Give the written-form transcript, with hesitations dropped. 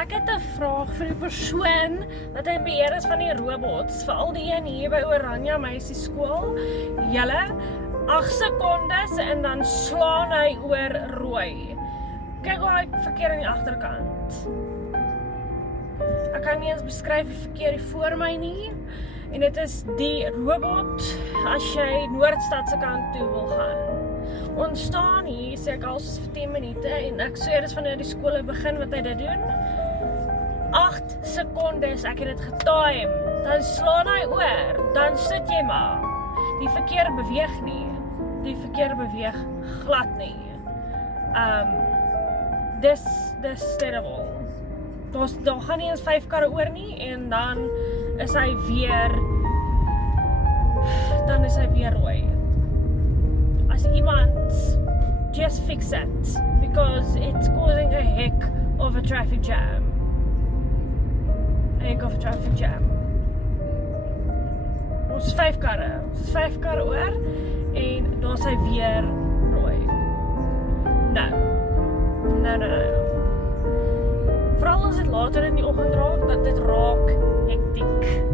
Ek het 'n vraag vir die persoon wat in beheer is van die robots, veral die een hier by Oranje Meisie Skool. Julle 8 sekondes en dan slaan hy oor rooi. Kyk hoe hy verkeer aan die agterkant. Ek kan nie eens beskryf die verkeer hier voor my nie. En dit is die robot as jy Noordstad se kant toe wil gaan. Ons staan hier, sê ek al soos vir 10 minute en ek sê dis wanneer die skole begin wat hy dit doen. 8 sekondes, ek het dit getime. Dan slaan hy oor, dan sit jy maar. Die verkeer beweeg nie. Die verkeer beweeg glad nie. Dis terrible. Daar gaan nie eens 5 karre oor nie en dan is hy weer rooi. As iemand just fix it because it's causing a heck of a traffic jam. Ons is 5 karre oor en daar is hy weer rooi. No. Vooral as dit later in die oggend raak, dat dit raak hektiek.